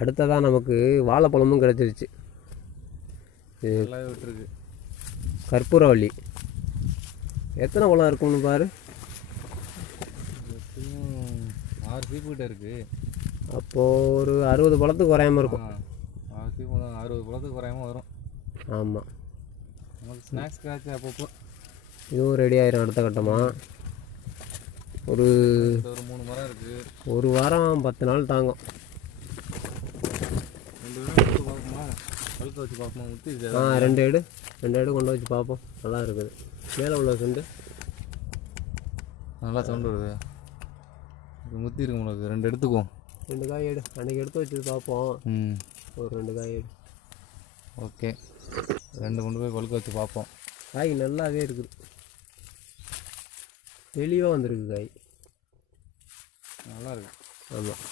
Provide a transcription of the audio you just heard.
அடுத்ததான் நமக்கு வாழைப்பழமும் கிடச்சிருச்சு. விட்டுருக்கு கற்பூரவள்ளி. எத்தனை பழம் இருக்கும்னு பாரு. 6 சீப்புக்கிட்ட இருக்குது. அப்போது ஒரு 60 பழத்துக்கு குறையாமல் இருக்கும். 6 சீப்பு 60 பழத்துக்கு குறையாமல் வரும். ஆமாம், நமக்கு ஸ்நாக்ஸ் காய்ச்சி அப்பப்போ. இதுவும் ரெடி ஆயிரும் அடுத்த கட்டமாக. ஒரு 3 மரம் இருக்குது. ஒரு வாரம் 10 நாள் தாங்கும். 2 பார்ப்போமா, பழுக்க வச்சு பார்ப்போமா? முத்தி 2 எடு கொண்டு வச்சு பார்ப்போம். நல்லா இருக்குது. மேலே உள்ள சுண்டு நல்லா சவுண்டு வருது. இது முத்தி இருக்கு உனக்கு. 2 எடுத்துக்குவோம். 2 காய் எடு. அன்றைக்கி எடுத்து வச்சு பார்ப்போம். ஒரு 2 காய் எடு. ஓகே, 2 கொண்டு போய் பழுக்க வச்சு பார்ப்போம். காய் நல்லாவே இருக்குது. தெளிவாக வந்திருக்கு காய். நல்லா இருக்குது. ஆமாம்.